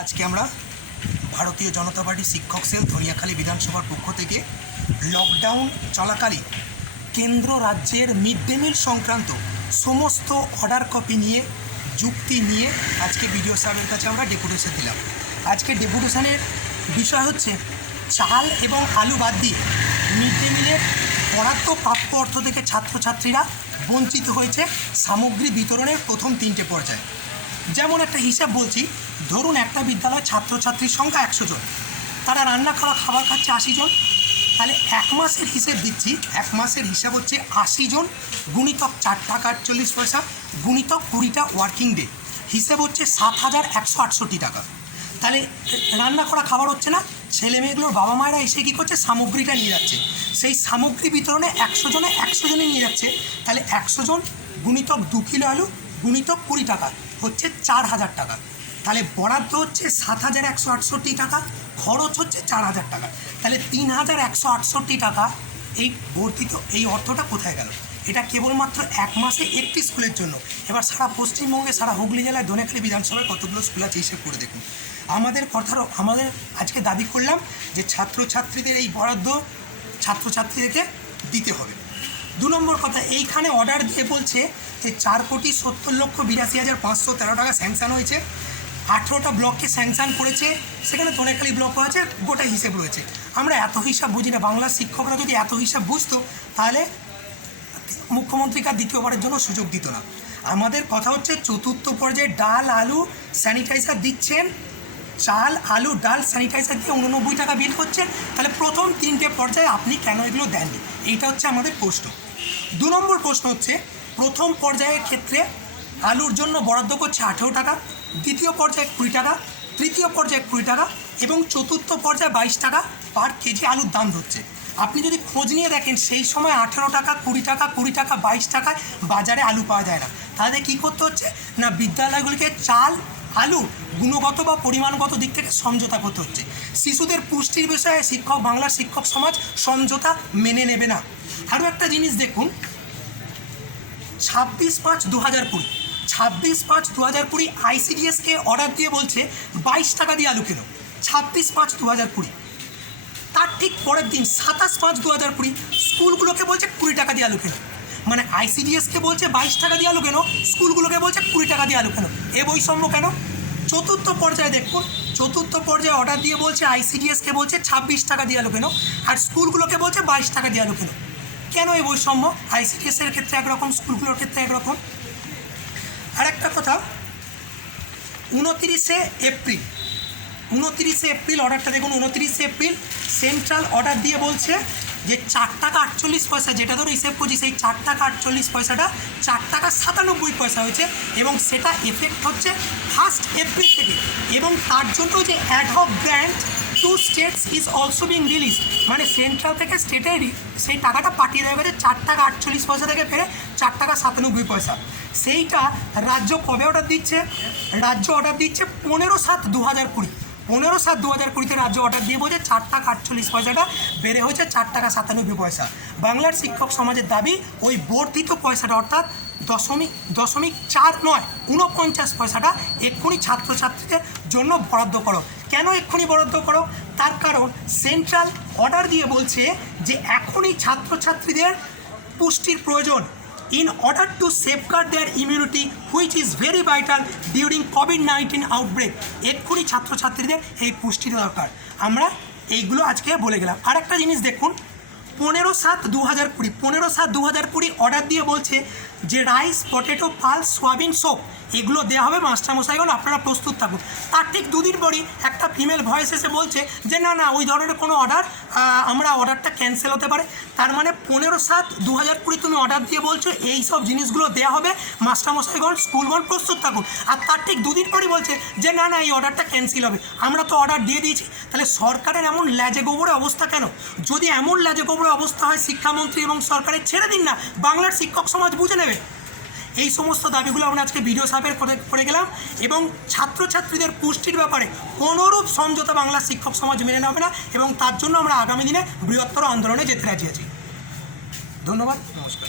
আজকে আমরা ভারতীয় জনতা পার্টি শিক্ষক সেল ধনিয়াখালী বিধানসভার পক্ষ থেকে লকডাউন চলাকালীন কেন্দ্র রাজ্যের মিড ডে মিল সংক্রান্ত সমস্ত অর্ডার কপি নিয়ে যুক্তি নিয়ে আজকে বিডিও সাহেবের কাছে আমরা ডেপুটেশন দিলাম। আজকে ডেপুটেশনের বিষয় হচ্ছে চাল এবং আলু বাদ দিয়ে মিড ডে মিলের বরাদ্দ প্রাপ্য অর্থ থেকে ছাত্রছাত্রীরা বঞ্চিত হয়েছে সামগ্রী বিতরণের প্রথম 3টে পর্যায়ে। যেমন একটা হিসাব বলছি, ধরুন একটা বিদ্যালয় ছাত্রছাত্রীর সংখ্যা 100 জন, তারা রান্না করা খাবার খাচ্ছে 80 জন, তাহলে এক মাসের হিসেব দিচ্ছি। এক মাসের হিসাব হচ্ছে 80 জন গুণিতক 4 টাকা 48 পয়সা গুণিতক 20টা ওয়ার্কিং ডে, হিসেব হচ্ছে 7,168 টাকা। তাহলে রান্না করা খাবার হচ্ছে না, ছেলে মেয়েগুলোর বাবা মায়েরা এসে কী করছে, সামগ্রীটা নিয়ে যাচ্ছে। সেই সামগ্রী বিতরণে 100 জনে নিয়ে যাচ্ছে। তাহলে 100 জন গুণিতক 2 কিলো আলু গুণিতক 20 টাকা হচ্ছে 4,000 টাকা। তাহলে বরাদ্দ হচ্ছে 7,168 টাকা, খরচ হচ্ছে 4,000 টাকা। তাহলে 3,168 টাকা এই বর্ধিত এই অর্থটা কোথায় গেল? এটা কেবলমাত্র এক মাসে একটি স্কুলের জন্য। এবার সারা পশ্চিমবঙ্গে, সারা হুগলি জেলায় ধনিয়াখালী বিধানসভায় কতগুলো স্কুল আছে হিসেব করে দেখুন। আমাদের আজকে দাবি করলাম যে ছাত্রছাত্রীদের এই বরাদ্দ ছাত্রছাত্রীদেরকে দিতে হবে। 2 নম্বর কথা, এইখানে অর্ডার দিয়ে বলছে যে 4,70,82,513 টাকা স্যাংশন হয়েছে, 18টা ব্লককে স্যাংশন করেছে, সেখানে ধনিয়াখালী ব্লকও আছে, গোটা হিসেব রয়েছে। আমরা এত হিসাব বুঝি না। বাংলার শিক্ষকরা যদি এত হিসাব বুঝতো তাহলে মুখ্যমন্ত্রীকে দ্বিতীয়বারের জন্য সুযোগ দিত না। আমাদের কথা হচ্ছে চতুর্থ পর্যায়ে ডাল আলু স্যানিটাইজার দিচ্ছেন, চাল আলু ডাল স্যানিটাইজার দিয়ে 89 টাকা বিল করছেন। তাহলে প্রথম 3টে পর্যায়ে আপনি কেন এগুলো দেননি? এইটা হচ্ছে আমাদের প্রশ্ন। 2 নম্বর প্রশ্ন হচ্ছে, প্রথম পর্যায়ের ক্ষেত্রে আলুর জন্য বরাদ্দ করছে 18 টাকা, দ্বিতীয় পর্যায়ে 20 টাকা, তৃতীয় পর্যায়ে 20 টাকা এবং চতুর্থ পর্যায়ে 22 টাকা পার কেজি আলুর দাম ধরছে। আপনি যদি খোঁজ নিয়ে দেখেন, সেই সময় 18 টাকা 20 টাকা 22 টাকায় বাজারে আলু পাওয়া যায় না। তাহলে কী করতে হচ্ছে না, বিদ্যালয়গুলিকে চাল আলু গুণগত বা পরিমাণগত দিক থেকে সমঝোতা করতে হচ্ছে। শিশুদের পুষ্টির বিষয়ে বাংলার শিক্ষক সমাজ সমঝোতা মেনে নেবে না। আরও একটা জিনিস দেখুন, 26/5/2020 আইসিডিএসকে অর্ডার দিয়ে বলছে 22 টাকা দিয়ে আলু কেন। 26/5/2020 তার ঠিক পরের দিন 27/5/2020 স্কুলগুলোকে বলছে 20 টাকা দিয়ে আলু কেন। মানে আইসিডিএসকে বলছে 22 টাকা দিয়ে আলু কেন, স্কুলগুলোকে বলছে 20 টাকা দিয়ে আলু কেন। এ বৈষম্য কেন? চতুর্থ পর্যায়ে দেখুন, চতুর্থ পর্যায়ে অর্ডার দিয়ে বলছে আইসিডিএসকে বলছে 26 টাকা দিয়ে আলু কেন, আর স্কুলগুলোকে বলছে 22 টাকা দিয়ে আলু কেন। কেন এই বৈষম্য? আইসিডিএসের ক্ষেত্রে একরকম, স্কুলগুলোর ক্ষেত্রে একরকম। আর একটা কথা, 29শে এপ্রিল অর্ডারটা দেখুন। 29শে এপ্রিল সেন্ট্রাল অর্ডার দিয়ে বলছে যে 4 টাকা 48 পয়সা, যেটা ধরো হিসেব করছি, সেই 4 টাকা 48 পয়সাটা 4 টাকা 97 পয়সা হয়েছে এবং সেটা এফেক্ট হচ্ছে 1 এপ্রিল থেকে। এবং তার জন্য যে ad hoc grant to states is also being release, মানে সেন্ট্রাল থেকে স্টেটে সেই টাকাটা পাঠিয়ে দেবে 4 টাকা 48 পয়সা থেকে ফেরে 4 টাকা 97 পয়সা। সেইটা রাজ্য কবে অর্ডার দিচ্ছে? রাজ্য অর্ডার দিচ্ছে 15/7/2020। 15/7/2020 রাজ্য অর্ডার দিয়ে বলছে 4 টাকা 48 পয়সাটা বেড়ে হয়েছে 4 টাকা 97 পয়সা। বাংলার শিক্ষক সমাজের দাবি, ওই বর্ধিত পয়সাটা অর্থাৎ 0.49 পয়সাটা এক্ষুনি ছাত্রছাত্রীদের জন্য বরাদ্দ করো। কেন এক্ষুনি বরাদ্দ করো? তার কারণ সেন্ট্রাল অর্ডার দিয়ে বলছে যে এখনই ছাত্রছাত্রীদের পুষ্টির প্রয়োজন। In order to safeguard their immunity, which is very vital during COVID-19 outbreak, এক্ষুনি ছাত্রছাত্রীদের এই পুষ্টি দরকার। আমরা এইগুলো আজকে বলে গেলাম। আর একটা জিনিস দেখুন, 15/7/2020 অর্ডার দিয়ে বলছে যে rice, potato, pulse, soybean, soap এগুলো দেওয়া হবে মাস্টারমশাইগণ, আপনারা প্রস্তুত থাকুন। তার ঠিক 2 দিন পরই একটা ফিমেল ভয়েস এসে বলছে যে না ওই ধরনের কোনো অর্ডার, আমরা অর্ডারটা ক্যান্সেল হতে পারে। তার মানে 15/7/2020 তুমি অর্ডার দিয়ে বলছো এই সব জিনিসগুলো দেওয়া হবে, মাস্টারমশাইগণ স্কুলগণ প্রস্তুত থাকুন। আর তার ঠিক 2 দিন পরই বলছে যে না এই অর্ডারটা ক্যান্সেল হবে। আমরা তো অর্ডার দিয়ে দিয়েছি। তাহলে সরকারের এমন ল্যাজে গোবরে অবস্থা কেন? যদি এমন ল্যাজে গোবরে অবস্থা হয়, শিক্ষামন্ত্রী এবং সরকারের ছেড়ে দিন না, বাংলার শিক্ষক সমাজ বুঝে নেবে। এই সমস্ত দাবিগুলো আমরা আজকে বিডিও সাহেবের করে গেলাম এবং ছাত্রছাত্রীদের পুষ্টির ব্যাপারে কোনোরূপ সমঝোতা বাংলার শিক্ষক সমাজ মেনে নেবে না এবং তার জন্য আমরা আগামী দিনে বৃহত্তর আন্দোলনে যেতে রাজি আছি। ধন্যবাদ, নমস্কার।